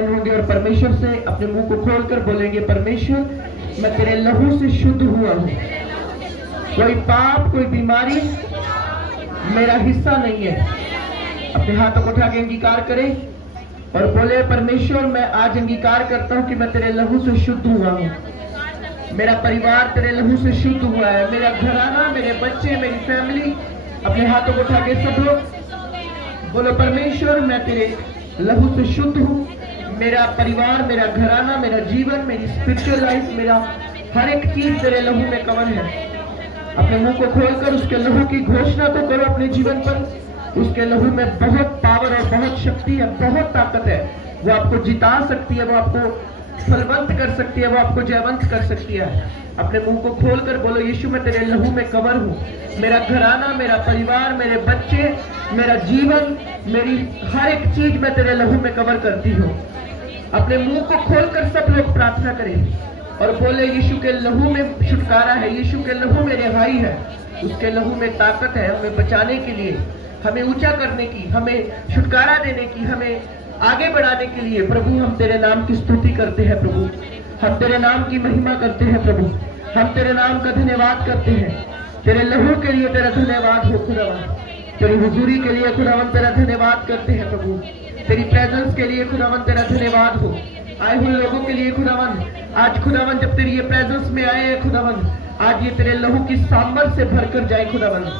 मन होंगे और परमेश्वर से अपने मुंह को खोलकर बोलेंगे, परमेश्वर मैं तेरे लहू से शुद्ध हुआ हूँ, कोई पाप कोई बीमारी मेरा हिस्सा नहीं है। अपने हाथों को उठा के अंगीकार करें और बोले, परमेश्वर मैं आज अंगीकार करता हूँ कि मैं तेरे लहू से शुद्ध हुआ हूँ, मेरा परिवार तेरे लहू से शुद्ध हुआ है, मेरा घराना, मेरे बच्चे, मेरी फैमिली। अपने हाथों को उठा के सब लोग बोलो, परमेश्वर मैं तेरे लहू से शुद्ध हूँ, मेरा परिवार, मेरा घराना, मेरा जीवन, मेरी स्पिरिचुअल लाइफ, मेरा हर एक चीज तेरे लहू में कवर है। अपने मुंह को खोलकर उसके लहू की घोषणा तो करो अपने जीवन पर। उसके लहू में बहुत पावर और बहुत शक्ति है, बहुत ताकत है। वो आपको जिता सकती है, वो आपको फलवंत कर सकती है, वो आपको जयवंत कर सकती है। अपने मुंह को खोलकर बोलो, यीशु मैं तेरे लहू में कवर हूँ, मेरा घराना, मेरा परिवार, मेरे बच्चे, मेरा जीवन, मेरी हर एक चीज मैं तेरे लहू में कवर करती हूँ। अपने मुंह को खोलकर सब लोग प्रार्थना करें और बोले, यीशु के लहू में छुटकारा है, यीशु के लहू में रिहाई है, उसके लहू में ताकत है हमें बचाने के लिए, हमें ऊंचा करने की, हमें छुटकारा देने की, हमें आगे बढ़ाने के लिए। प्रभु हम तेरे नाम की स्तुति करते हैं, प्रभु हम तेरे नाम की महिमा करते हैं, प्रभु हम तेरे नाम का धन्यवाद करते हैं। तेरे लहू के लिए तेरा धन्यवाद हो खुदावन, तेरी हुजूरी के लिए खुदावन तेरा धन्यवाद करते हैं प्रभु, तेरी प्रेजेंस के लिए खुदावन तेरा धन्यवाद हो। आए हुए लोगों के लिए खुदावन, आज खुदावन जब तेरी ये प्रेजेंस में आए हैं खुदावन, आज ये तेरे लहू की सांबर से भरकर जाए खुदावन,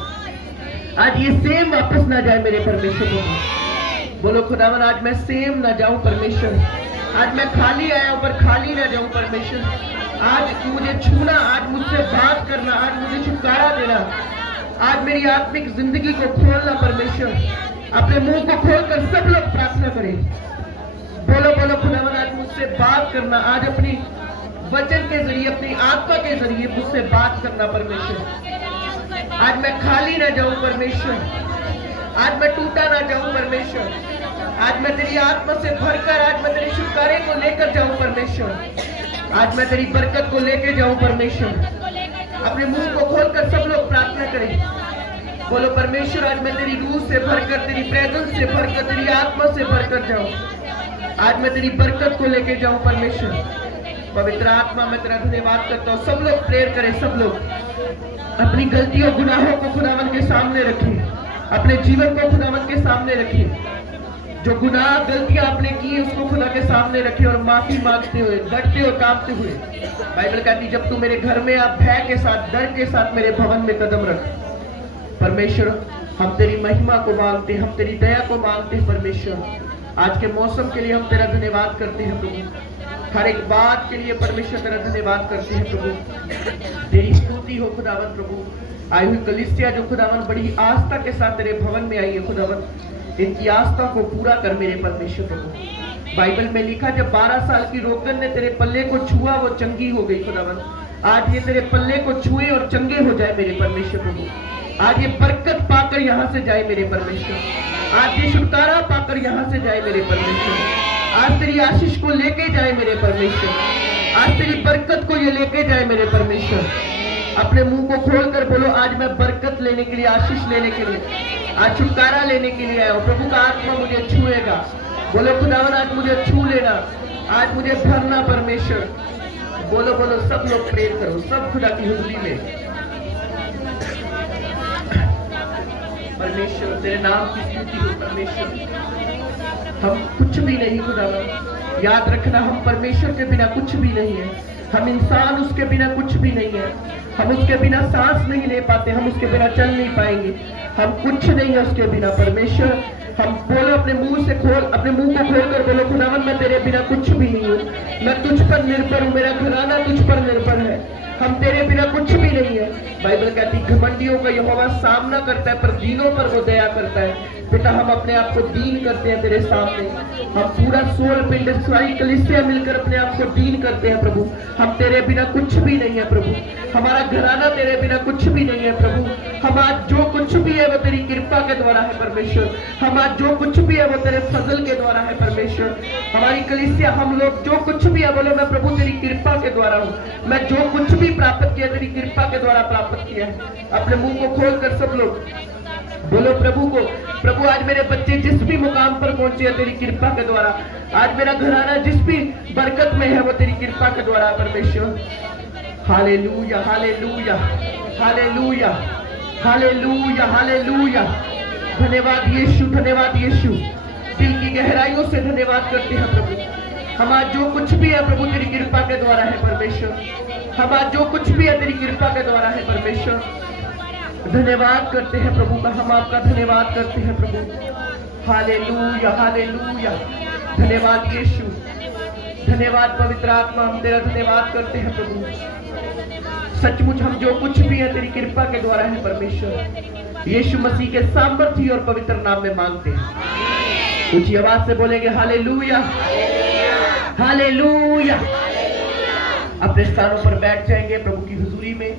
आज ये सेम वापस ना जाए मेरे परमेश्वर को। बोलो खुदावन, आज मैं सेम ना जाऊं परमेश्वर, आज मैं खाली आया हूं पर खाली ना जाऊं परमेश्वर। आज मुझे छूना, आज मुझसे बात करना, आज मुझे छुटकारा देना, आज मेरी आत्मिक जिंदगी को खोलना परमेश्वर। अपने मुंह को खोलकर सब लोग प्रार्थना करें। बोलो बोलो खुदावन, आज मुझसे बात करना, आज अपनी वचन के जरिए, अपनी आत्मा के जरिए मुझसे बात करना परमेश्वर। आज मैं खाली ना जाऊं परमेश्वर, आज मैं टूटा ना जाऊं परमेश्वर, आज मैं तेरी आत्मा से भरकर, आज मैं तेरे छुटकारे को लेकर जाऊं परमेश्वर, आज मैं तेरी बरकत को लेकर जाऊं परमेश्वर। अपने मुंह को खोलकर सब लोग प्रार्थना करें। बोलो परमेश्वर, आज मैं तेरी रूह से भरकर, तेरी प्रेजेंस से भरकर, तेरी आत्मा से भरकर जाऊं, आज मैं तेरी बरकत को लेके जाऊं परमेश्वर। पवित्र आत्मा मैं तेरा धन्यवाद करता हूँ। सब लोग प्रेयर करें, सब लोग अपनी गलतियों गुनाहों को खुदावन के सामने रखें, अपने जीवन को खुदावन के सामने रखें। जो गुनाह गलतियां आपने की उसको खुदा के सामने रखें और माफी मांगते हुए, डरते और कांपते हुए। बाइबल कहती, जब तू मेरे घर में आप भय के साथ, डर के साथ मेरे भवन में कदम रख। परमेश्वर हम तेरी महिमा को मांगते, हम तेरी दया को मांगते हैं परमेश्वर। आज के मौसम के लिए हम तेरा धन्यवाद करते हैं प्रभु, हर एक बात के लिए परमेश्वर तेरा धन्यवाद करते हैं प्रभु। तेरी स्तुति हो खुदावन प्रभु। आई हुई कलीसिया जो खुदावन बड़ी आस्था के साथ तेरे भवन में आई है खुदावन, इनकी आस्था को पूरा कर मेरे परमेश्वर प्रभु। बाइबल में लिखा, जब 12 साल की रोगन ने तेरे पल्ले को छुआ वो चंगी हो गई खुदावन। आज ये तेरे पल्ले को छुए और चंगे हो जाए मेरे परमेश्वर प्रभु। आज ये बरकत पाकर यहाँ से जाए मेरे परमेश्वर, आज ये छुटकारा पाकर यहाँ से जाए मेरे परमेश्वर। आज तेरी आशीष को लेके जाए मेरे परमेश्वर, आज तेरी बरकत को ये लेके जाए मेरे परमेश्वर। अपने मुंह को खोलकर बोलो, आज मैं बरकत लेने के लिए, आशीष लेने के लिए, आज छुटकारा लेने के लिए आया हूं। प्रभु का आत्मा मुझे छुएगा। बोलो खुदावन, आज मुझे छू लेना, आज मुझे भरना परमेश्वर। बोलो बोलो, सब लोग प्रेयर करो, सब खुदा की हुजूरी में। परमेश्वर तेरे नाम की स्तुति हो परमेश्वर। हम कुछ भी नहीं खुदावन, याद रखना हम परमेश्वर के बिना कुछ भी नहीं है। हम इंसान उसके बिना कुछ भी नहीं है। हम उसके बिना सांस नहीं ले पाते, हम उसके बिना चल नहीं पाएंगे, हम कुछ नहीं है उसके बिना परमेश्वर। हम बोलो, अपने मुंह से खोल, अपने मुंह को खोलकर बोलो, खुदावन मैं तेरे बिना कुछ भी नहीं हूँ, मैं तुझ पर निर्भर हूँ, मेरा घराना तुझ पर निर्भर है, हम तेरे बिना कुछ भी नहीं है। बाइबल कहती, घमंडियों का यहोवा सामना करता है पर दीनों पर वो दया करता है। बेटा हम अपने आप को दीन करते हैं तेरे सामने, हम पूरा सोल पिंड सारी कलीसिया मिलकर अपने आप को दीन करते हैं प्रभु। हम तेरे बिना कुछ भी नहीं है प्रभु, हमारा घराना तेरे बिना कुछ भी नहीं है प्रभु। हम आज जो कुछ भी है वो तेरी कृपा के द्वारा है परमेश्वर। हम आज जो कुछ भी है वो तेरे फजल के द्वारा है परमेश्वर। हमारी कलीसिया, हम लोग जो कुछ भी है, बोलो मैं प्रभु तेरी कृपा के द्वारा हूँ। मैं जो कुछ भी प्राप्त किया तेरी कृपा के द्वारा प्राप्त किया है। अपने मुंह को खोलकर सब लोग बोलो प्रभु को, प्रभु आज मेरे बच्चे जिस भी मुकाम पर पहुंचे हैं तेरी कृपा के द्वारा, आज मेरा घराना जिस भी बरकत में है वो तेरी कृपा के द्वारा परमेश्वर। Hallelujah hallelujah hallelujah hallelujah hallelujah. धन्यवाद यीशु, धन्यवाद यीशु। दिल की गहराइयों से धन्यवाद करते हैं प्रभु। हम आज जो कुछ भी है प्रभु तेरी कृपा के द्वारा है परमेश्वर। हम आज जो कुछ भी है तेरी कृपा के द्वारा है परमेश्वर। धन्यवाद करते हैं प्रभु का, हम आपका धन्यवाद करते हैं प्रभु। Hallelujah hallelujah. धन्यवाद यीशु, धन्यवाद पवित्र आत्मा, हम तेरा धन्यवाद करते हैं प्रभु। सचमुच हम जो कुछ भी है तेरी कृपा के द्वारा है परमेश्वर। यीशु मसीह के सामर्थ्य और पवित्र नाम में मांगते हैं। ऊंची आवाज से बोलेंगे हालेलुया हालेलुया। अपने स्थानों पर बैठ जाएंगे प्रभु की हुजूरी में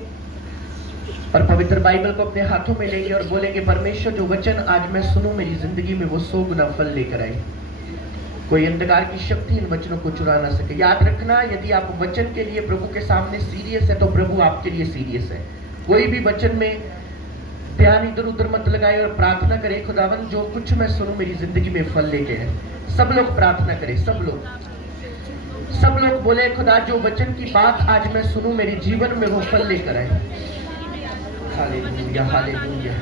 और पवित्र बाइबल को अपने हाथों में लेंगे और बोलेंगे परमेश्वर जो वचन आज मैं सुनूं मेरी जिंदगी में वो 100 गुना फल लेकर आए। कोई अंधकार की शक्ति इन वचनों को चुरा ना सके। याद रखना, यदि आप वचन के लिए प्रभु के सामने सीरियस है तो प्रभु आपके लिए सीरियस है। कोई भी वचन में ध्यान इधर उधर मत लगाए और प्रार्थना करे खुदावन जो कुछ मैं सुनूं मेरी जिंदगी में फल लेके है। सब लोग प्रार्थना करें, सब लोग बोले खुदा जो वचन की बात आज मैं सुनूं मेरे जीवन में वो फल लेकर आए। Hallelujah hallelujah.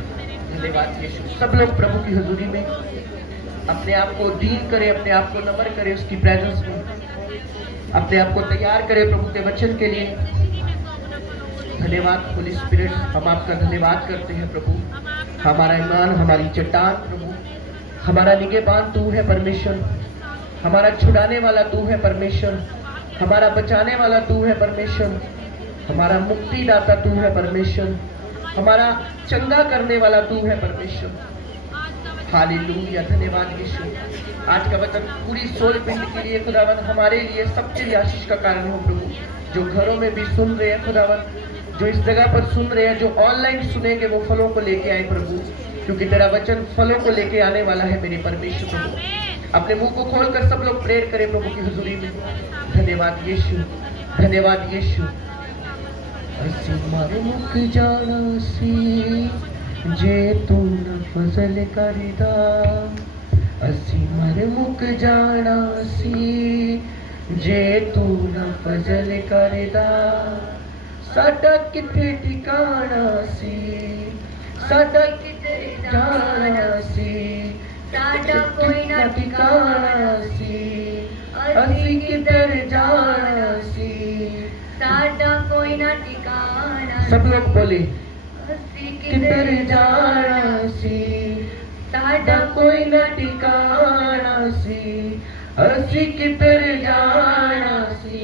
धन्यवाद यीशु। सब लोग प्रभु की हुजूरी में अपने आप को दीन करे, अपने आप को नम्र करे उसकी प्रेजेंस में, अपने आप को तैयार करे प्रभु के वचन के लिए। धन्यवाद होली स्पिरिट, हम आपका धन्यवाद करते हैं प्रभु। हमारा ईमान, हमारी चट्टान प्रभु, हमारा निगहबान तू है परमेश्वर, हमारा छुड़ाने वाला तू है परमेश्वर, हमारा बचाने वाला तू है परमेश्वर, हमारा मुक्तिदाता तू है परमेश्वर, हमारा चंगा करने वाला तू है परमेश्वर। हालेलुया। धन्यवाद यीशु। आज का वचन पूरी सोल पिंड के लिए खुदावन, हमारे लिए सबके लिए आशीष का कारण हो प्रभु। जो घरों में भी सुन रहे हैं खुदावन, जो इस जगह पर सुन रहे हैं, जो ऑनलाइन सुनेंगे वो फलों को लेके आए प्रभु, क्योंकि तेरा वचन फलों को लेके आने वाला है मेरे परमेश्वर प्रभु। अपने मुंह को खोलकर सब लोग प्रेयर करें प्रभु की हुजूरी में। धन्यवाद यीशु, धन्यवाद यीशु। असी मारे मुख जाना सी जे तू न फजल करदा, असी मर मुक जाना सी जे तू न फजल करदा। साडा किथे ठिकाना सी, साडा किथे जाना सी, साडा कोई ना ठिकाना सी, असी किधर जाना सी, साडा कोई ना ठिकाना। सब लोग बोले किधर जाना सी, साडा कोई ना ठिकाना सी, असी किधर जाना सी,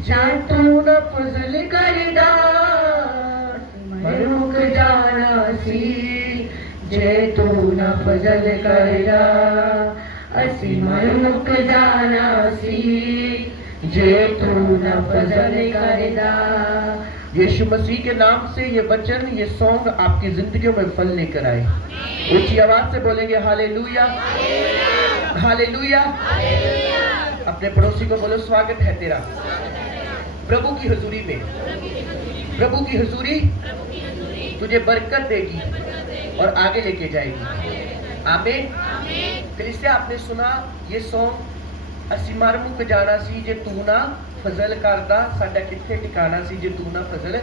जे तू न फजल करदा। मर मुक जाना सी जे तू न फजल करदा, असी मर मुक जाना सी जे तू न फजल करदा। यीशु मसीह के नाम से ये वचन, ये सॉन्ग आपकी जिंदगियों में फल लेकर आए। ऊंची आवाज से बोलेंगे हालेलुया हालेलुया। अपने पड़ोसी को बोलो स्वागत है तेरा प्रभु की हुजूरी में। प्रभु की हुजूरी तुझे बरकत देगी और आगे लेके जाएगी। आमीन। कलीसिया, आपने सुना ये सॉन्ग, असी मर मुक जाना सी जे तू ना फजल करदा, साडा किथे ठिकाना सी जे तू ना फजल।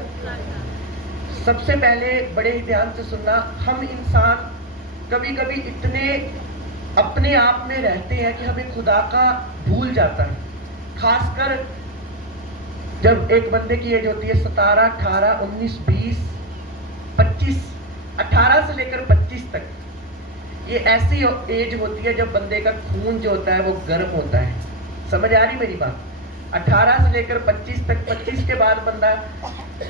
सबसे पहले बड़े ही ध्यान से सुनना, हम इंसान कभी कभी इतने अपने आप में रहते हैं कि हमें खुदा का भूल जाता है। खासकर जब एक बंदे की एज होती है 17, 18, 19, 20, 25, 18 से लेकर 25 तक, ये ऐसी एज होती है जब बंदे का खून जो होता है वो गर्म होता है। समझ आ रही मेरी बात? 18 से लेकर 25 तक, 25 के बाद बंदा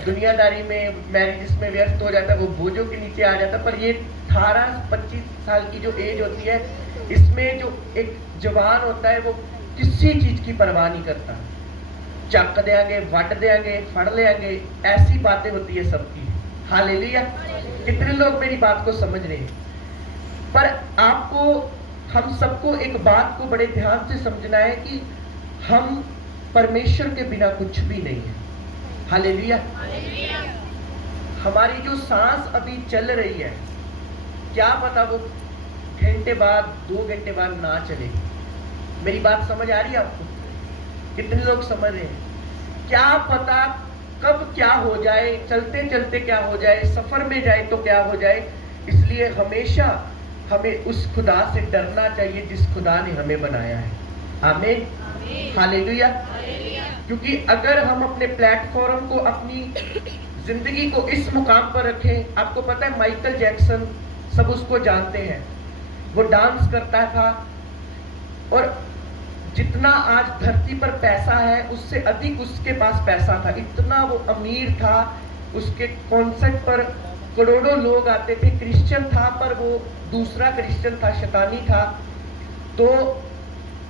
दुनियादारी में, मैरिज में व्यस्त हो जाता है, वो बोझों के नीचे आ जाता है। पर ये 18-25 साल की जो एज होती है, इसमें जो एक जवान होता है वो किसी चीज की परवाह नहीं करता। चक देंगे, वट देंगे, फड़ लेंगे, ऐसी बातें होती है सबकी। हालेलुया। कितने लोग मेरी बात को समझ रहे हैं? पर आपको, हम सबको एक बात को बड़े ध्यान से समझना है कि हम परमेश्वर के बिना कुछ भी नहीं है। हालेलुया। हमारी जो सांस अभी चल रही है, क्या पता वो घंटे बाद 2 घंटे बाद ना चले। मेरी बात समझ आ रही है आपको? कितने लोग समझ रहे हैं? क्या पता कब क्या हो जाए, चलते चलते क्या हो जाए, सफर में जाए तो क्या हो जाए। इसलिए हमेशा हमें उस खुदा से डरना चाहिए जिस खुदा ने हमें बनाया है। आमीन, हालेलुया। क्योंकि अगर हम अपने प्लेटफॉर्म को, अपनी जिंदगी को इस मुकाम पर रखें, आपको पता है माइकल जैक्सन, सब उसको जानते हैं, वो डांस करता था और जितना आज धरती पर पैसा है उससे अधिक उसके पास पैसा था, इतना वो अमीर था। उसके कॉन्सर्ट पर करोड़ों लोग आते थे। क्रिश्चियन था पर वो दूसरा क्रिश्चियन था, शैतानी था। तो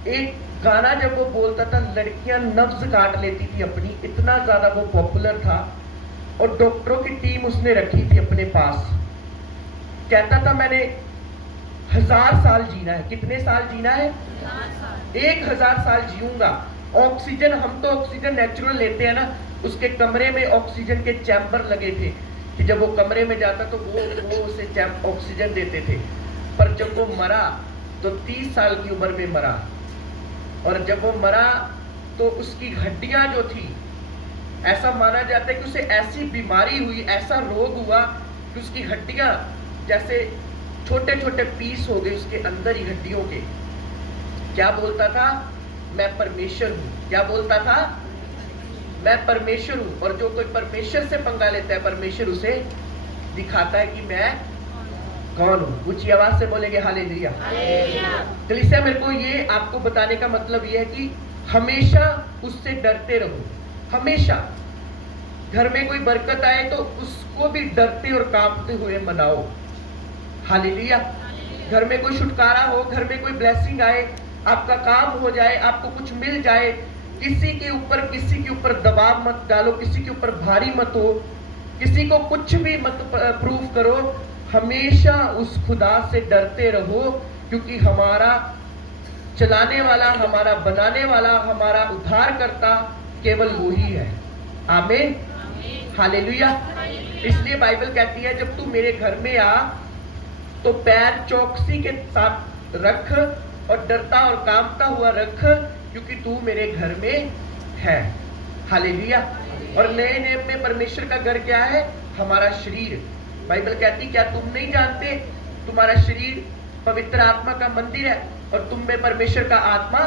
एक गाना जब वो बोलता था, लड़कियां नब्ज काट लेती थी अपनी, इतना ज्यादा वो पॉपुलर था। और डॉक्टरों की टीम उसने रखी थी अपने पास। कहता था मैंने 1000 साल जीना है। कितने साल जीना है? 1000 साल जीऊंगा। ऑक्सीजन, हम तो ऑक्सीजन नेचुरल लेते हैं ना, उसके कमरे में ऑक्सीजन के चैम्बर लगे थे कि जब वो कमरे में जाता तो वो उसे ऑक्सीजन देते थे। पर जब वो मरा तो 30 साल की उम्र में मरा। और जब वो मरा तो उसकी हड्डियां जो थी, ऐसा माना जाता है कि उसे ऐसी बीमारी हुई, ऐसा रोग हुआ कि उसकी हड्डियां जैसे छोटे छोटे पीस हो गए उसके अंदर ही हड्डियों के। क्या बोलता था? मैं परमेश्वर हूं। क्या बोलता था? मैं परमेश्वर हूं। और जो कोई परमेश्वर से पंगा लेता है, परमेश्वर उसे दिखाता है कि मैं कौन हूं। ऊंची आवाज से बोलेंगे हालेलुया। कलीसिया, मेरे को ये आपको बताने का मतलब ये है कि हमेशा उससे डरते रहो। हमेशा घर में कोई बरकत आए तो उसको भी डरते और कांपते हुए मनाओ। हालेलुया। घर में कोई छुटकारा हो, घर में कोई ब्लेसिंग आए, आपका काम हो जाए, आपको कुछ मिल जाए, किसी के ऊपर दबाव मत डालो, किसी के ऊपर भारी मत हो, किसी को कुछ भी मत प्रूव करो। हमेशा उस खुदा से डरते रहो, क्योंकि हमारा चलाने वाला, हमारा बनाने वाला, हमारा उद्धार करता केवल वो ही है। आमीन, हालेलुया। इसलिए बाइबल कहती है जब तू मेरे घर में आ तो पैर चौकसी के साथ रख और डरता और कांपता हुआ रख, क्योंकि तू मेरे घर में है। हालेलुया। और नए नियम में परमेश्वर का घर क्या है? हमारा शरीर। बाइबल कहती क्या तुम नहीं जानते तुम्हारा शरीर पवित्र आत्मा का मंदिर है और तुम में परमेश्वर का आत्मा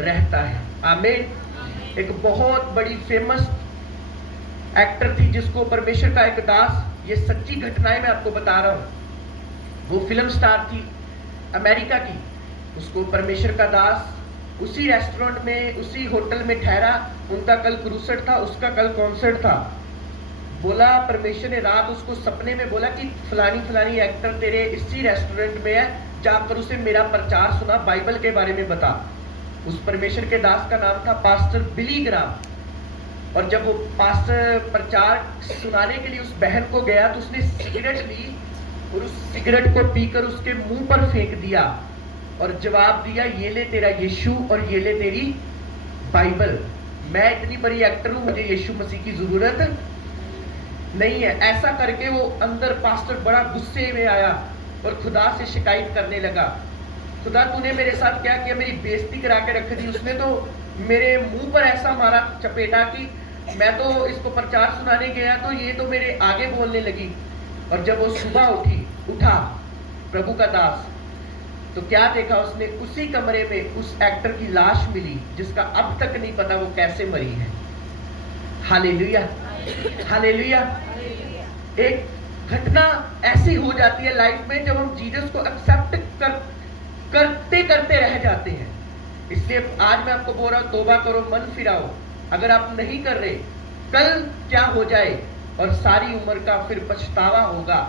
रहता है। आमीन। एक बहुत बड़ी फेमस एक्टर थी जिसको परमेश्वर का एक दास, ये सच्ची घटनाएं मैं आपको बता रहा हूं, वो फिल्म स्टार थी अमेरिका की। उसको परमेश्वर का दास उसी रेस्टोरेंट में, उसी होटल में ठहरा। उनका कल क्रूसेट था, उसका कल कॉन्सर्ट था। बोला परमेश्वर ने रात उसको सपने में बोला कि फलानी फलानी एक्टर तेरे इसी रेस्टोरेंट में है, जाकर उसे मेरा प्रचार सुना, बाइबल के बारे में बता। उस परमेश्वर के दास का नाम था पास्टर बिली ग्राम। और जब वो पास्टर प्रचार सुनाने के लिए उस बहन को गया तो उसने सिगरेट ली और उस सिगरेट को पीकर उसके मुंह पर फेंक दिया और जवाब दिया, ये ले तेरा यीशु और ये ले तेरी बाइबल। मैं इतनी बड़ी एक्टर हूं, मुझे यीशु मसीह की जरूरत नहीं है। ऐसा करके वो अंदर पास्टर बड़ा गुस्से में आया और खुदा से शिकायत करने लगा, खुदा तूने मेरे साथ क्या किया, मेरी बेइज्जती करा के रख दी। उसने तो मेरे मुंह पर ऐसा मारा चपेटा कि मैं तो इसको प्रचार सुनाने गया तो ये तो मेरे आगे बोलने लगी। और जब वो सुबह उठा प्रभु का दास, तो क्या देखा उसने? उसी कमरे में उस एक्टर की लाश मिली जिसका अब तक नहीं पता वो कैसे मरी है। Hallelujah, hallelujah. एक घटना ऐसी हो जाती है लाइफ में जब हम जीसस को एक्सेप्ट करते करते रह जाते हैं। इसलिए आज मैं आपको बोल रहा हूं, तौबा करो, मन फिराओ। अगर आप नहीं कर रहे, कल क्या हो जाए और सारी उम्र का फिर पछतावा होगा।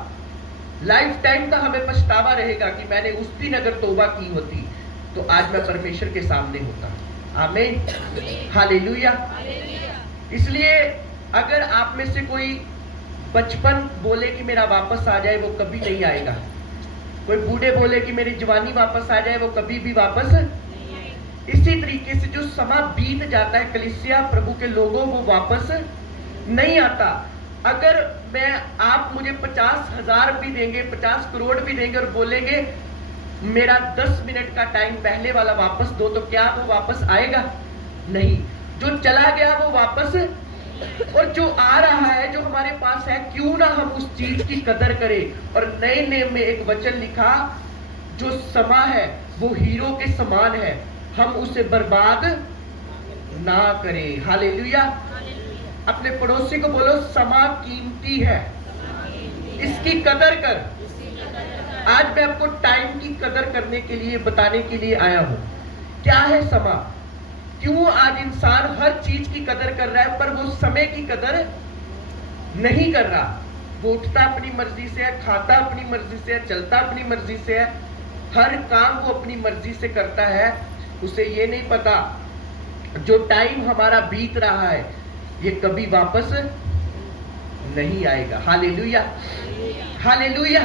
लाइफ टाइम का हमें पछतावा रहेगा कि मैंने उस दिन अगर तौबा की होती तो आज मैं परमेश्वर के सामने होता। आमीन, हालेलुया। इसलिए अगर आप में से कोई बचपन बोले कि मेरा वापस आ जाए, वो कभी नहीं आएगा। कोई बूढ़े बोले कि मेरी जवानी वापस आ जाए, वो कभी भी वापस। इसी तरीके से जो समा बीत जाता है कलीसिया प्रभु के लोगों, वो वापस नहीं आता। अगर आप मुझे 50,000 भी देंगे, 50 करोड़ भी देंगे और बोलेंगे मेरा 10 मिनट का टाइम पहले वाला वापस दो, तो क्या वो वापस आएगा? नहीं। जो चला गया वो वापस, और जो आ रहा है, जो हमारे पास है, क्यों ना हम उस चीज की कदर करें। और नए नियम में एक वचन लिखा, जो समा है वो हीरो के समान है, हम उसे बर्बाद ना करें। हालेलुया। अपने पड़ोसी को बोलो, समा कीमती है, इसकी कदर कर। आज मैं आपको टाइम की कदर करने के लिए, बताने के लिए आया हूं। क्या है समा? क्यों आज इंसान हर चीज की कदर कर रहा है, पर वो समय की कदर नहीं कर रहा। वो उठता अपनी मर्जी से है, खाता अपनी मर्जी से है, चलता अपनी मर्जी से है, हर काम वो अपनी मर्जी से करता है। उसे ये नहीं पता जो टाइम हमारा बीत रहा है ये कभी वापस नहीं आएगा। Hallelujah, hallelujah.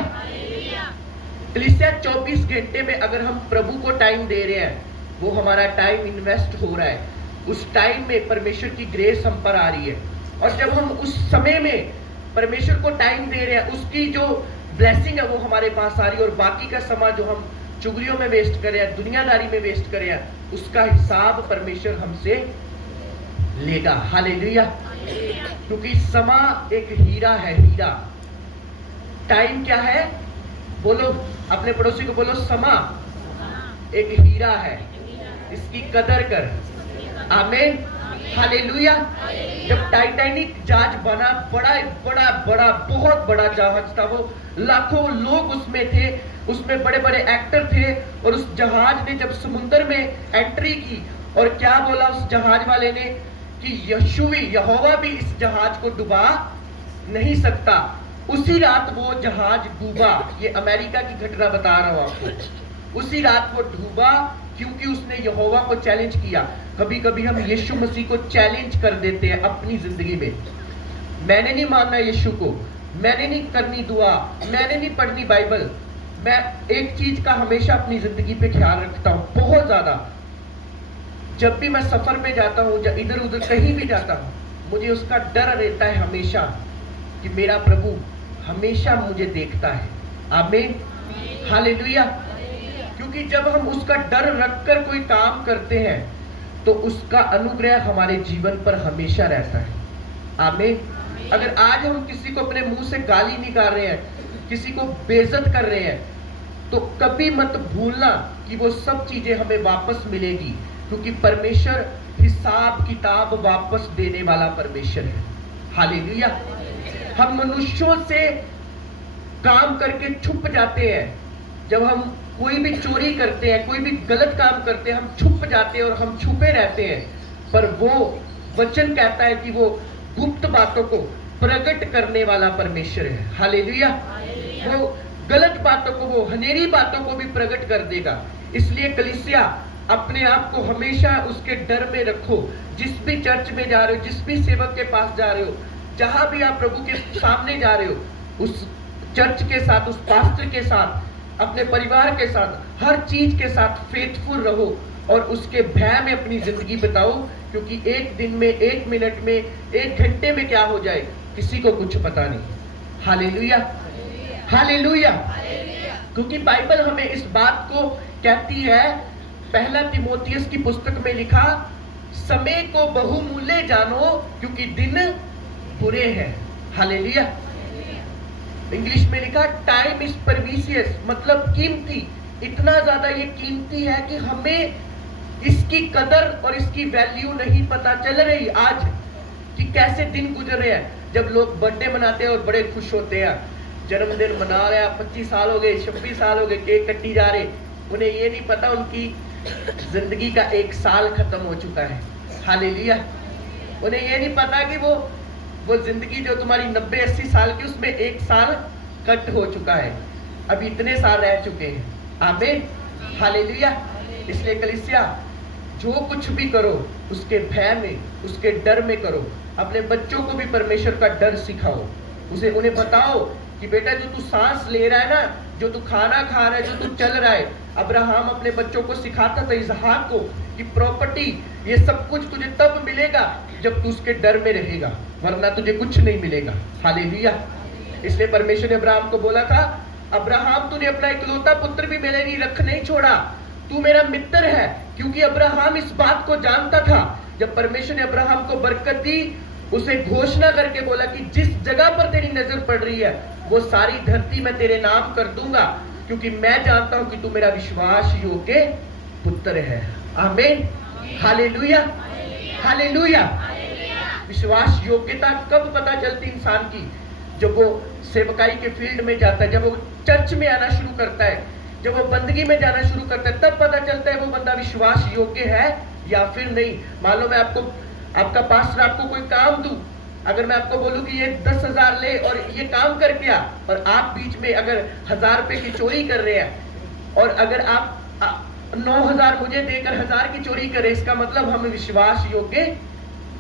कलीसिया 24 घंटे में अगर हम प्रभु को टाइम दे रहे हैं, वो हमारा टाइम इन्वेस्ट हो रहा है, उस टाइम में परमेश्वर की ग्रेस हम पर आ रही है। और जब हम उस समय में परमेश्वर को टाइम दे रहे हैं, उसकी जो ब्लेसिंग है वो हमारे पास आ रही है। और बाकी का समय जो हम चुगलियों में वेस्ट कर रहे हैं, दुनियादारी में वेस्ट कर रहे हैं, उसका हिसाब परमेश्वर हमसे लेगा। हालेलुया। क्योंकि समा एक हीरा है, हीरा। टाइम क्या है? बोलो, अपने पड़ोसी को बोलो, समा एक हीरा है, इसकी कदर कर। आमीन, हालेलुया। जब टाइटैनिक जहाज बना, बड़ा बड़ा बड़ा बहुत बड़ा जहाज था, वो लाखों लोग उसमें थे, उसमें बड़े बड़े एक्टर थे। और उस जहाज ने जब समुद्र में एंट्री की, और क्या बोला उस जहाज वाले ने कि यहोवा भी इस जहाज को डुबा नहीं सकता। उसी रात वो जहाज डूबा। ये अमेरिका की घटना बता रहा हूं आपको। उसी रात वो डूबा क्योंकि उसने यहोवा को चैलेंज किया। कभी कभी हम यीशु मसीह को चैलेंज कर देते हैं अपनी जिंदगी में। मैंने नहीं मानना यीशु को, मैंने नहीं करनी दुआ, मैंने नहीं पढ़नी बाइबल। मैं एक चीज का हमेशा अपनी जिंदगी पे ख्याल रखता हूं, बहुत ज्यादा। जब भी मैं सफर पे जाता हूं, जब इधर उधर कहीं भी जाता हूं, मुझे उसका डर रहता है हमेशा कि मेरा प्रभु हमेशा मुझे देखता है। आमीन, हालेलुया। क्योंकि जब हम उसका डर रखकर कोई काम करते हैं तो उसका अनुग्रह हमारे जीवन पर हमेशा रहता है। आमीन। अगर आज हम किसी को अपने मुंह से गाली निकाल रहे हैं, किसी को बेइज्जत कर रहे हैं, तो कभी मत भूलना कि वो सब चीजें हमें वापस मिलेगी। क्योंकि परमेश्वर हिसाब किताब वापस देने वाला परमेश्वर है। हालेलुया। हम मनुष्यों से काम करके छुप जाते हैं। जब हम कोई भी चोरी करते हैं, कोई भी गलत काम करते हैं, हम छुप जाते हैं और हम छुपे रहते हैं। पर वो वचन कहता है कि वो गुप्त बातों को प्रकट करने वाला परमेश्वर है। हालेलुया। वो गलत बातों को, वो हनेरी बातों को भी प्रकट कर देगा। इसलिए कलीसिया, अपने आप को हमेशा उसके डर में रखो। जिस भी चर्च में जा रहे हो, जिस भी सेवक के पास जा रहे हो, जहां भी आप प्रभु के सामने जा रहे हो, उस चर्च के साथ, उस पास्टर के साथ, अपने परिवार के साथ, हर चीज के साथ फेथफुल रहो और उसके भय में अपनी जिंदगी बिताओ। क्योंकि एक दिन में, एक मिनट में, एक घंटे में क्या हो जाए किसी को कुछ पता नहीं। Hallelujah, hallelujah. क्योंकि बाइबल हमें इस बात को कहती है, पहला तिमोथियस की पुस्तक में लिखा, समय को बहुमूल्य जानो क्योंकि दिन बुरे हैं। हालेलुया। इंग्लिश में लिखा, टाइम इज प्रेशियस, मतलब कीमती। इतना ज्यादा ये कीमती है कि हमें इसकी कदर और इसकी वैल्यू नहीं पता चल रही आज कि कैसे दिन गुजर रहे हैं। जब लोग बर्थडे मनाते हैं और बड़े खुश होते हैं, जन्मदिन मना रहे हैं, 25 साल हो गए, 26 साल हो गए, केक कट्टी जा रहे, उन्हें ये नहीं पता उनकी जिंदगी का 1 साल खत्म हो चुका है। हालेलुया। उन्हें ये नहीं पता कि वो जिंदगी जो तुम्हारी 90-80 साल की, उसमें 1 साल कट हो चुका है, अभी इतने साल रह चुके हैं। आमीन, हालेलुया। इसलिए कलीसिया, जो कुछ भी करो उसके भय में, उसके डर में करो। अपने बच्चों को भी परमेश्वर का डर सिखाओ। उन्हें बताओ कि बेटा, जो तू सांस ले रहा है ना, जो तू खाना खा रहा है, जो तू चल रहा है। अब्राहम अपने बच्चों को सिखाता था, इसहाक को, कि प्रॉपर्टी ये सब कुछ तुझे तब मिलेगा जब तू उसके डर में रहेगा, वरना तुझे कुछ नहीं मिलेगा। हालेलुया। इसलिए परमेश्वर ने अब्राहम को बोला था, अब्राहम तूने अपना इकलौता पुत्र भी मेरे लिए रख नहीं छोड़ा, तू मेरा मित्र है। क्योंकि अब्राहम इस बात को जानता था, जब परमेश्वर ने अब्राहम को बरकत दी, उसे घोषणा करके बोला कि जिस जगह पर तेरी नजर पड़ रही है वो सारी धरती मैं तेरे नाम कर दूंगा, क्योंकि मैं जानता हूं कि तू मेरा विश्वास योग्य पुत्र है। आमीन। हालेलुया। हालेलुया। विश्वास योग्यता कब पता चलती इंसान की? जब वो सेवकाई के फील्ड में जाता है, जब वो चर्च में आना शुरू करता है, जब वो बंदगी में जाना शुरू करता है, तब पता चलता है वो बंदा विश्वास योग्य है या फिर नहीं। मान लो मैं आपका पास्टर आपको कोई काम दूं, अगर मैं आपको बोलूं कि ये 10,000 ले और ये काम करके आ, और आप बीच में अगर 1,000 रुपए की चोरी कर रहे हैं, और अगर आप 9,000 मुझे देकर 1,000 की चोरी करें, इसका मतलब हम विश्वास योग्य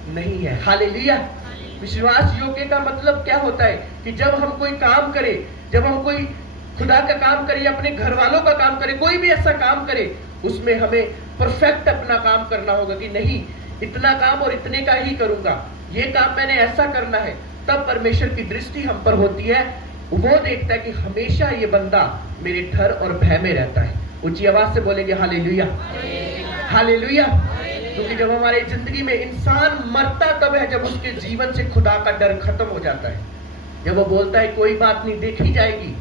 नहीं है। हालेलुया। विश्वास योग्य का मतलब क्या होता है कि जब हम कोई काम करें, जब हम कोई खुदा का काम करें, अपने घर वालों का काम करें, कोई भी ऐसा काम करें, उसमें हमें परफेक्ट अपना काम करना होगा कि नहीं इतना काम और इतने का ही करूंगा, ये काम मैंने ऐसा करना है। तब परमेश्वर की दृष्टि हम पर होती है, वो देखता है कि हमेशा ये बंदा मेरे डर और भय में रहता है। ऊंची आवाज से बोलेंगे हालेलुया। हालेलुया। क्योंकि जब हमारे जिंदगी में इंसान मरता तब है जब उसके जीवन से खुदा का डर खत्म हो जाता है। जब वो बोलता है कोई बात नहीं, देखी जाएगी,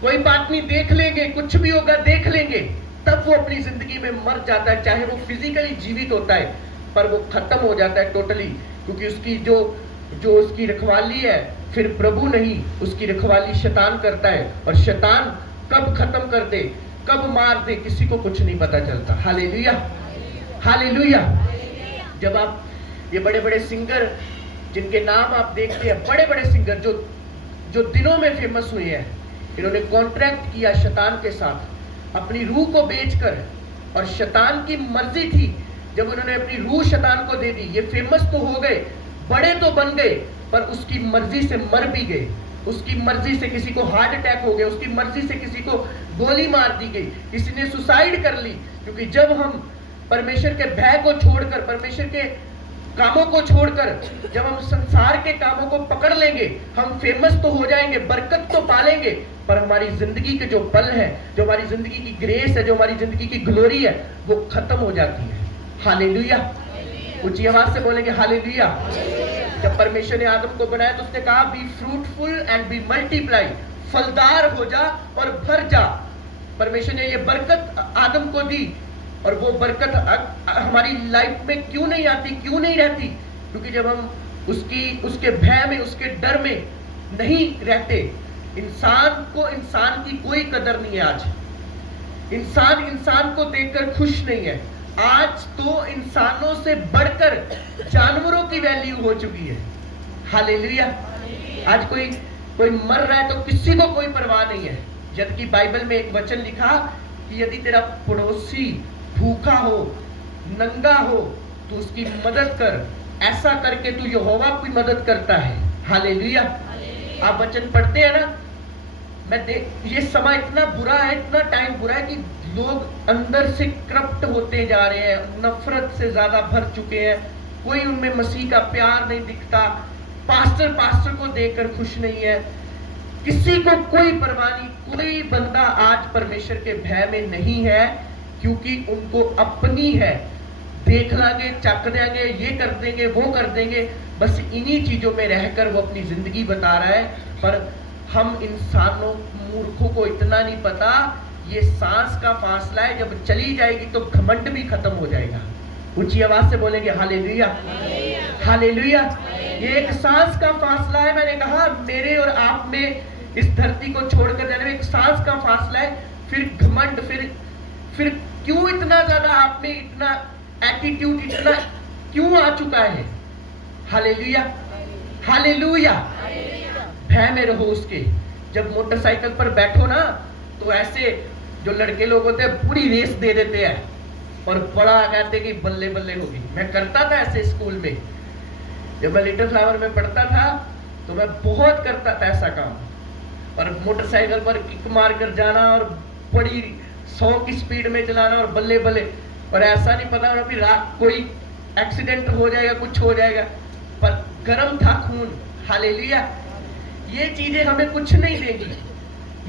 कोई बात नहीं, देख लेंगे, कुछ भी होगा देख लेंगे, तब वो अपनी जिंदगी में मर जाता है। चाहे वो फिजिकली जीवित होता है पर वो खत्म हो जाता है टोटली, क्योंकि उसकी जो उसकी रखवाली है फिर प्रभु नहीं, उसकी रखवाली शैतान करता है, और शैतान कब खत्म कर दे, कब मार दे, किसी को कुछ नहीं पता चलता। हालेलुया। हालेलुया। जब आप ये बड़े बड़े सिंगर जिनके नाम आप देखते हैं, बड़े बड़े सिंगर जो दिनों में फेमस हुए हैं, इन्होंने कॉन्ट्रैक्ट किया शैतान के साथ अपनी रूह को बेचकर, और शैतान की मर्जी थी, जब उन्होंने अपनी रूह शैतान को दे दी, ये फेमस तो हो गए, बड़े तो बन गए, पर उसकी मर्जी से मर भी गए। उसकी मर्जी से किसी को हार्ट अटैक हो गया, उसकी मर्जी से किसी को गोली मार दी गई, किसी ने सुसाइड कर ली। क्योंकि जब हम परमेश्वर के भय को छोड़कर, परमेश्वर के कामों को छोड़कर, जब हम संसार के कामों को पकड़ लेंगे, हम फेमस तो हो जाएंगे, बरकत तो पालेंगे, पर हमारी जिंदगी के जो पल है, जो हमारी जिंदगी की ग्रेस है, जो हमारी जिंदगी की ग्लोरी है, वो खत्म हो जाती है। हालेलुया। ऊंची आवाज से बोलेंगे हालेलुया। जब परमेश्वर ने आदम को बनाया तो उसने कहा be fruitful and be multiply, फलदार हो जा और भर जा। परमेश्वर ने ये बरकत आदम को दी, और वो बरकत हमारी लाइफ में क्यों नहीं आती, क्यों नहीं रहती? क्योंकि जब हम उसके भय में, उसके डर में नहीं रहते, इंसान की कोई कदर नहीं है। आज इंसान को देखकर खुश नहीं है। आज तो इंसानों से बढ़कर जानवरों की वैल्यू हो चुकी है। हालेलुया। आज कोई मर रहा है तो किसी को कोई परवाह नहीं है, जबकि बाइबल में एक वचन लिखा कि यदि तेरा पड़ोसी भूखा हो, नंगा हो, तो उसकी मदद कर, ऐसा करके तू यहोवा की मदद करता है। हालेलुया। आप वचन पढ़ते हैं ना, ये समय इतना बुरा है, इतना टाइम बुरा है कि लोग अंदर से करप्ट होते जा रहे हैं, नफरत से ज्यादा भर चुके हैं, कोई उनमें मसीह का प्यार नहीं दिखता, पास्टर को देखकर खुश नहीं है, किसी को कोई परवाह नहीं। कोई बंदा आज परमेश्वर के भय में नहीं है, क्योंकि उनको अपनी है, देख लांगे, चक देंगे, ये कर देंगे, वो कर देंगे, बस इन्हीं चीजों में रहकर वो अपनी जिंदगी बता रहा है। पर हम इंसानों मूर्खों को इतना नहीं पता, ये सांस का फासला है, जब चली जाएगी तो घमंड भी खत्म हो जाएगा। ऊंची आवाज से बोलेंगे हालेलुया। हालेलुया। ये एक सांस का फासला है। मैंने कहा मेरे और आप में, इस धरती को छोड़कर जाने में एक सांस का फासला है। फिर घमंड, फिर क्यों इतना ज्यादा आप में इतना एटीट्यूड, इतना क्यों आ चुका है? हालेलुया। हालेलुया। भय में रहो उसके। जब मोटरसाइकिल पर बैठो ना, तो ऐसे जो लड़के लोग होते हैं पूरी रेस दे देते हैं और बड़ा कहते कि बल्ले बल्ले होगी। मैं करता था ऐसे स्कूल में, जब मैं लिटिल फ्लावर में पढ़ता था तो मैं बहुत करता था ऐसा काम, और मोटरसाइकिल पर किक मार कर जाना और बड़ी 100 की स्पीड में चलाना और बल्ले बल्ले, और ऐसा नहीं पता फिर कोई एक्सीडेंट हो जाएगा, कुछ हो जाएगा, पर गर्म था खून। हालेलुया। ये चीजें हमें कुछ नहीं देंगी,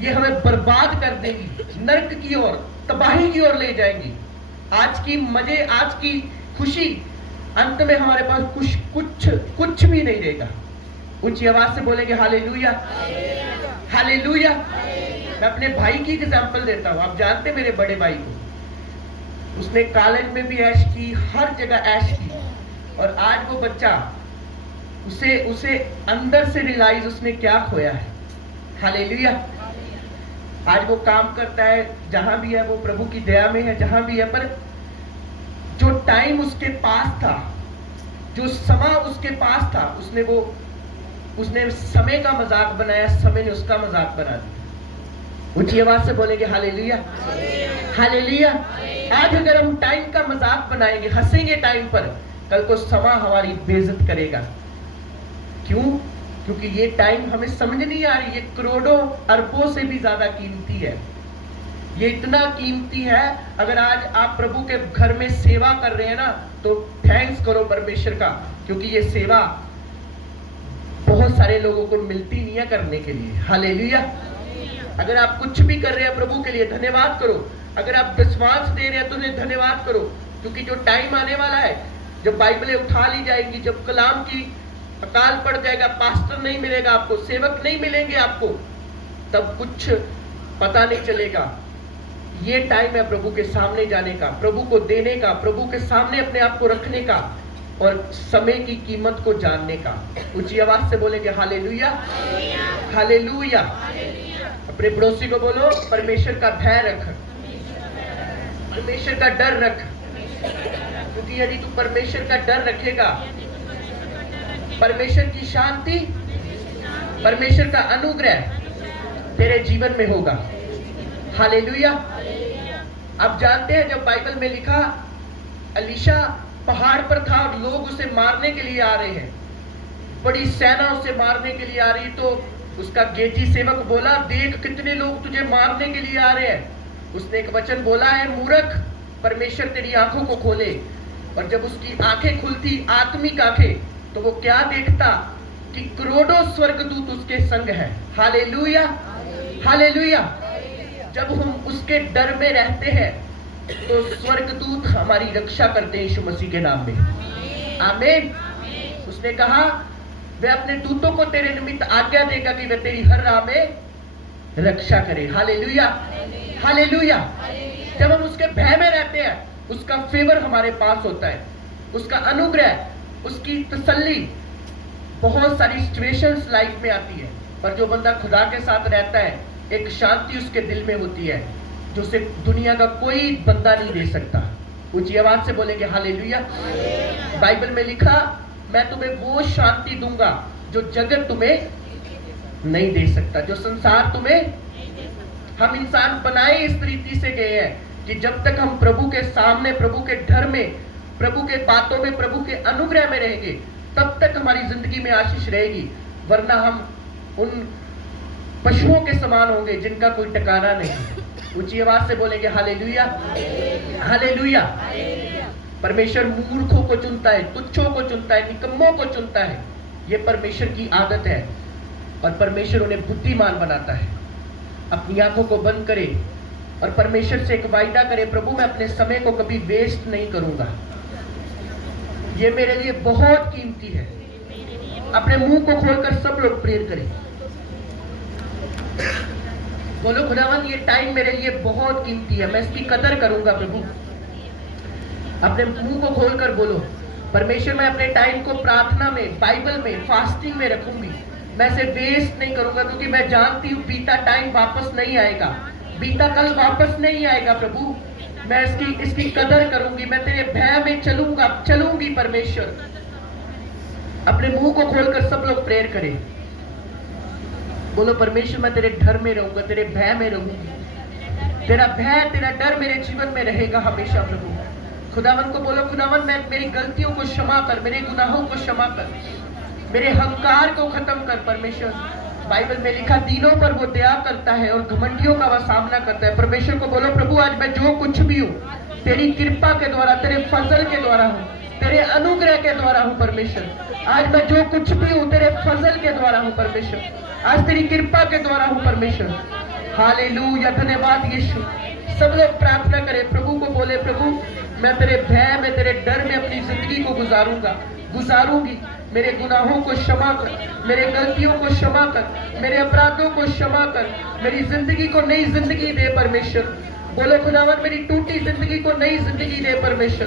ये हमें बर्बाद कर देंगी, नरक की ओर, तबाही की ओर ले जाएंगी। आज की मजे, आज की खुशी अंत में हमारे पास कुछ भी नहीं देगा। ऊंची आवाज से बोलेंगे हालेलुया, हालेलुया। मैं अपने भाई की एग्जांपल देता हूं। आप जानते मेरे बड़े भाई को, उसने कॉलेज में भी ऐश की, हर जगह ऐश की, और आज वो बच्चा, उसे अंदर से रियलाइज उसने क्या खोया है। हालेलुया। आज वो काम करता है, जहां भी है वो प्रभु की दया में है, जहां भी है, पर जो टाइम उसके पास था, जो समय उसके पास था, उसने समय का मजाक बनाया, समय ने उसका मजाक बना दिया। ऊंची आवाज से बोलेंगे हालेलुया, हालेलुया। आज अगर हम टाइम का मजाक बनाएंगे, हंसेंगे टाइम पर, कल को समय हमारी बेइज्जत करेगा। क्यों? क्योंकि ये टाइम हमें समझ नहीं आ रही, ये करोड़ों अरबों से भी ज्यादा कीमती है। ये इतना कीमती है। अगर आज आप प्रभु के घर में सेवा कर रहे हैं ना, तो थैंक्स करो परमेश्वर का, क्योंकि ये सेवा बहुत सारे लोगों को मिलती नहीं है करने के लिए। हालेलुया। अगर आप कुछ भी कर रहे हैं प्रभु के लिए, धन्यवाद करो। अगर आप विश्वास दे रहे हैं तो उन्हें धन्यवाद करो, क्योंकि जो टाइम आने वाला है, जब बाइबलें उठा ली जाएंगी, जब कलाम की अकाल पड़ जाएगा, पास्टर नहीं मिलेगा आपको, सेवक नहीं मिलेंगे आपको, तब कुछ पता नहीं चलेगा। ये टाइम है प्रभु के सामने जाने का, प्रभु को देने का, प्रभु के सामने अपने आप को रखने का, और समय की कीमत को जानने का। ऊंची आवाज से बोलेंगे हालेलुया, हालेलुया। अपने पड़ोसी को बोलो, परमेश्वर का भय रख, परमेश्वर का डर रख, क्योंकि यदि तू परमेश्वर का डर रखेगा, परमेश्वर की शांति, परमेश्वर का अनुग्रह तेरे जीवन में होगा। हालेलुया। आप जानते हैं जब बाइबल में लिखा, एलीशा पहाड़ पर था और लोग उसे मारने के लिए आ रहे हैं, बड़ी सेना उसे मारने के लिए आ रही, तो उसका गेजी सेवक बोला, देख कितने लोग तुझे मारने के लिए आ रहे हैं। उसने एक वचन बोला है, मूर्ख, परमेश्वर तेरी आंखों को खोले। और जब उसकी आंखें खुलती, आत्मिक आंखें, तो वो क्या देखता कि करोड़ों स्वर्गदूत उसके संग हैं। Hallelujah, hallelujah. जब हम उसके डर में रहते हैं तो स्वर्गदूत हमारी रक्षा करते हैं यीशु मसीह के नाम में। आमीन। उसने कहा, वह अपने दूतों को तेरे निमित्त आज्ञा देगा कि वह तेरी हर राह में रक्षा करे। Hallelujah, hallelujah. जब हम उसके भय में रहते हैं, उसका फेवर हमारे पास होता है, उसका अनुग्रह, उसकी तसल्ली। बहुत सारी सिचुएशंस लाइफ में आती है, पर जो बंदा खुदा के साथ रहता है, एक शांति उसके दिल में होती है जो सिर्फ दुनिया का कोई बंदा नहीं दे सकता। ऊंची आवाज से बोलेंगे हालेलुया। बाइबल में लिखा, मैं तुम्हें वो शांति दूंगा जो जगत तुम्हें नहीं दे सकता, जो संसार तुम्हें। हम इंसान बनाए इस रीति से गए हैं कि जब तक हम प्रभु के सामने, प्रभु के डर में, प्रभु के बातों में, प्रभु के अनुग्रह में रहेंगे, तब तक हमारी जिंदगी में आशीष रहेगी। वरना हम उन पशुओं के समान होंगे जिनका कोई ठिकाना नहीं। ऊंची आवाज से बोलेंगे हालेलुया, हालेलुया। परमेश्वर मूर्खों को चुनता है, तुच्छों को चुनता है, निकम्मों को चुनता है। ये परमेश्वर की आदत है, और परमेश्वर उन्हें बुद्धिमान बनाता है। अपनी आंखों को बंद करे और परमेश्वर से एक वायदा करे, प्रभु मैं अपने समय को कभी वेस्ट नहीं करूंगा, ये मेरे लिए बहुत कीमती है। अपने मुंह को खोलकर सब लोग प्रेयर करें, बोलो खुदावन ये टाइम मेरे लिए बहुत कीमती है, मैं इसकी कदर करूंगा प्रभु। अपने मुंह को खोलकर बोलो, परमेश्वर मैं अपने टाइम को प्रार्थना में, बाइबल में, फास्टिंग में रखूंगी, मैं इसे वेस्ट नहीं करूंगा, क्योंकि मैं जानती हूँ बीता टाइम वापस नहीं आएगा, बीता कल वापस नहीं आएगा प्रभु। मैं इसकी कदर करूंगी, मैं तेरे भय में चलूंगी परमेश्वर। अपने मुंह को खोलकर सब लोग प्रेयर करें, बोलो परमेश्वर मैं तेरे डर में रहूंगा, तेरे भय में रहूंगी, तेरा भय, तेरा डर मेरे जीवन में रहेगा हमेशा प्रभु। खुदावन को बोलो, खुदावन मैं मेरी गलतियों को क्षमा कर, मेरे गुनाहों को क्षमा कर, मेरे अहंकार को खत्म कर परमेश्वर। बाइबल में लिखा, दीनों पर वो दया करता है और घमंडियों का वह सामना करता है। परमेश्वर को बोलो, प्रभु आज मैं जो कुछ भी हूँ तेरी कृपा के द्वारा, तेरे फजल के द्वारा हूँ, तेरे अनुग्रह के द्वारा हूँ परमेश्वर। आज मैं जो कुछ भी हूँ तेरे फजल के द्वारा हूँ परमेश्वर। आज तेरी कृपा के द्वारा हूँ परमेश्वर। हालेलुया, धन्यवाद यीशु। सब लोग प्रार्थना करें, प्रभु को बोले, प्रभु मैं तेरे भय में, तेरे डर में अपनी जिंदगी को गुजारूंगी। मेरे गुनाहों को क्षमा कर, मेरे गलतियों को क्षमा कर, मेरे अपराधों को क्षमा कर, मेरी जिंदगी को नई जिंदगी दे परमेश्वर। बोलो खुदावन मेरी टूटी जिंदगी को नई जिंदगी दे परमेश्वर।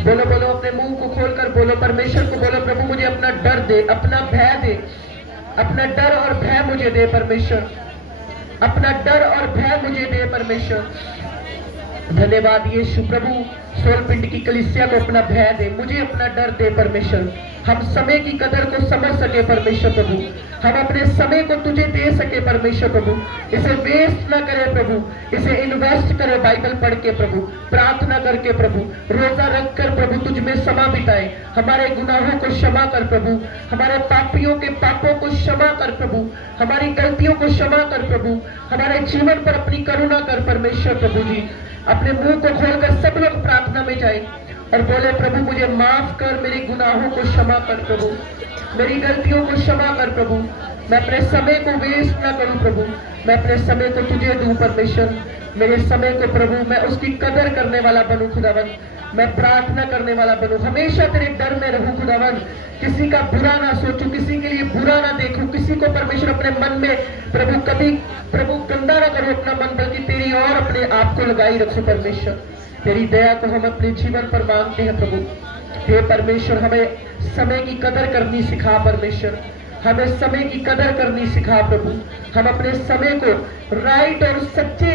बोलो बोलो, अपने मुंह को खोलकर बोलो परमेश्वर को, बोलो प्रभु मुझे अपना डर दे, अपना भय दे, अपना डर और भय मुझे दे परमेश्वर, अपना डर और भय मुझे दे परमेश्वर। धन्यवाद यीशु। प्रभु सोलपिंड की कलीसिया को अपना भय दे, मुझे अपना डर दे परमेश्वर। हम समय की कदर को समझ सके परमेश्वर प्रभु, हम अपने समय को तुझे दे सके परमेश्वर प्रभु। इसे वेस्ट ना करे प्रभु, इसे इन्वेस्ट करे बाइबल पढ़ के प्रभु, प्रार्थना करके प्रभु, रोजा रख कर प्रभु तुझ में समय बिताए। हमारे गुनाहों को क्षमा कर प्रभु, हमारे पापियों के पापों को क्षमा कर प्रभु, हमारी गलतियों को क्षमा कर प्रभु, हमारे जीवन पर अपनी करुणा कर परमेश्वर प्रभु जी। अपने मुंह को खोलकर सब लोग प्रार्थना में जाए और बोले प्रभु मुझे माफ कर, मेरे गुनाहों को क्षमा कर प्रभु, मेरी गलतियों को क्षमा कर प्रभु। मैं अपने समय को वेस्ट ना करूं प्रभु, मैं अपने समय को तुझे दूं परमेश्वर। मेरे समय को प्रभु मैं उसकी कदर करने वाला बनूं खुदावन, मैं प्रार्थना करने वाला बनूं, हमेशा तेरे डर में रहूं खुदावन। किसी का बुरा ना सोचूं, किसी के लिए बुरा ना देखूं, किसी को परमेश्वर अपने मन में प्रभु कभी प्रभु गंदा ना करूं अपना मन, बल्कि तेरी और अपने आप को लगाई रखूं परमेश्वर। तेरी दया को हम अपने जीवन पर मांगते हैं प्रभु। हे परमेश्वर हमें समय की कदर करनी सिखा परमेश्वर, हमें समय की कदर करनी सिखा प्रभु। हम अपने समय को राइट और सच्चे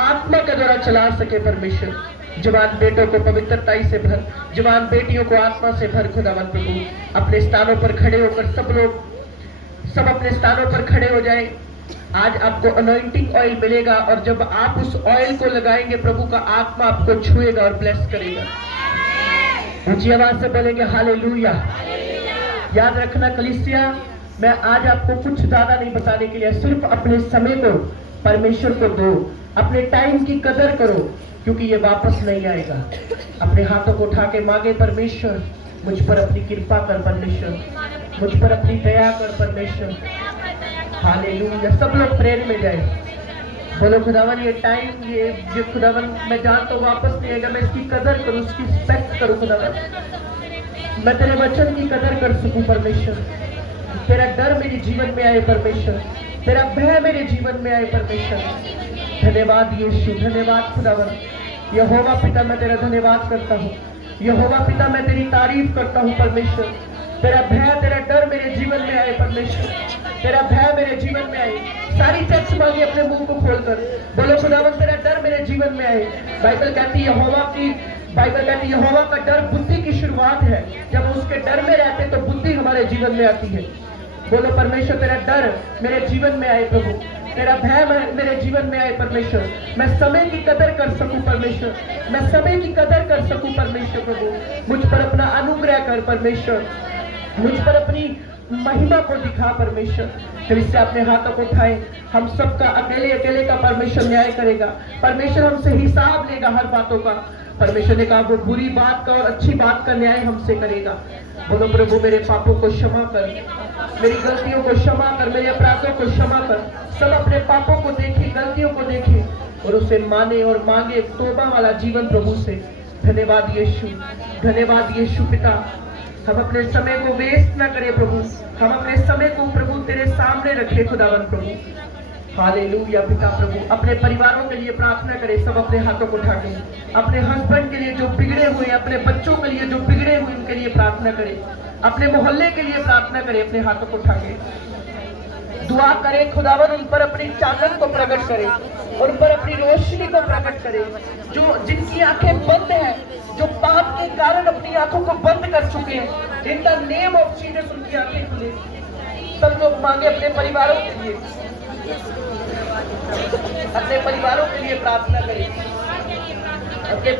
आत्मा के द्वारा चला सके परमेश्वर। जवान बेटों को पवित्रता से भर, जवान बेटियों को आत्मा से भर खुदावन प्रभु। अपने स्थानों पर खड़े होकर सब लोग सब अपने स्थानों पर खड़े हो जाए। आज आपको अनॉइंटिंग ऑयल मिलेगा और जब आप उस ऑयल को लगाएंगे प्रभु का आत्मा आपको छुएगा और ब्लेस करेगा। ऊंची आवाज से बोलेंगे हालेलुया। याद रखना कलीसिया, मैं आज आपको कुछ ज्यादा नहीं बताने के लिए, सिर्फ अपने समय को परमेश्वर को दो, अपने टाइम की कदर करो क्योंकि ये वापस नहीं आएगा। अपने हाथों को उठा के मांगे परमेश्वर मुझ पर अपनी कृपा कर परमेश्वर, मुझ पर अपनी दया कर परमेश्वर। हालेलुया। सब लोग प्रेयर में जाए, बोलो खुदावन ये टाइम ये खुदावन मैं जानता हूँ वापस नहीं आएगा, मैं इसकी कदर करूँ, उसकी रिस्पेक्ट करूँ खुदावन, मैं तेरे वचन की कदर कर सकूं परमेश्वर। तेरा डर मेरे जीवन में आए परमेश्वर, तेरा भय मेरे जीवन में आए परमेश्वर। धन्यवाद यीशु, धन्यवाद खुदावन। यहोवा पिता मैं तेरा धन्यवाद करता हूँ, यहोवा पिता मैं तेरी तारीफ करता हूँ परमेश्वर। तेरा भय तेरा डर मेरे जीवन में आए परमेश्वर, तेरा भय मेरे जीवन में आए। सारी चर्च मांगे अपने मुंह को खोलकर, बोलो खुदावन तेरा डर मेरे जीवन में आए। बाइबल कहती है यहोवा का डर बुद्धि की शुरुआत है, जब उसके डर में रहते तो बुद्धि हमारे जीवन में आती है। बोलो परमेश्वर तेरा डर मेरे जीवन में आए प्रभु, तेरा भय मेरे जीवन में आए परमेश्वर। मैं समय की कदर कर सकूं परमेश्वर, मैं समय की कदर कर सकूं परमेश्वर प्रभु। मुझ पर अपना अनुग्रह कर परमेश्वर, मुझ पर अपनी महिमा को दिखा परमेश्वर। फिर इससे अपने हाथों को उठाए, हम सबका अकेले अकेले का परमेश्वर न्याय करेगा, परमेश्वर हमसे हिसाब लेगा हर बातों का। परमेश्वर ने कहा वो बुरी बात का और अच्छी बात का न्याय हमसे करेगा। बोलो प्रभु मेरे पापों को क्षमा कर, मेरी गलतियों को क्षमा कर, मेरे अपराधों को क्षमा कर। सब अपने पापों को देखे, गलतियों को देखे और उसे माने और मांगे तौबा वाला जीवन प्रभु से। धन्यवाद यीशु, धन्यवाद यीशु पिता। हम अपने समय को वेस्ट ना करें प्रभु, हम अपने समय को प्रभु तेरे सामने रखें खुदावन प्रभु। हालेलुया पिता प्रभु। अपने परिवारों के लिए प्रार्थना करें, सब अपने हाथों को उठा के। अपने हस्बैंड के लिए जो बिगड़े हुए, अपने बच्चों के लिए जो बिगड़े हुए उनके लिए प्रार्थना करें, अपने मोहल्ले के लिए प्रार्थना करें, अपने हाथों को उठा के दुआ करें। खुदावन उन पर अपनी चादर को प्रकट करे, उन पर अपनी रोशनी को प्रकट करे। जो जिनकी आंखें बंद है, जो पाप के कारण अपनी आंखों को बंद कर चुके हैं, in the name of Jesus उनकी आंखें खुले। सब लोग मांगे अपने परिवारों के लिए, अपने परिवारों के लिए प्रार्थना करें, अपने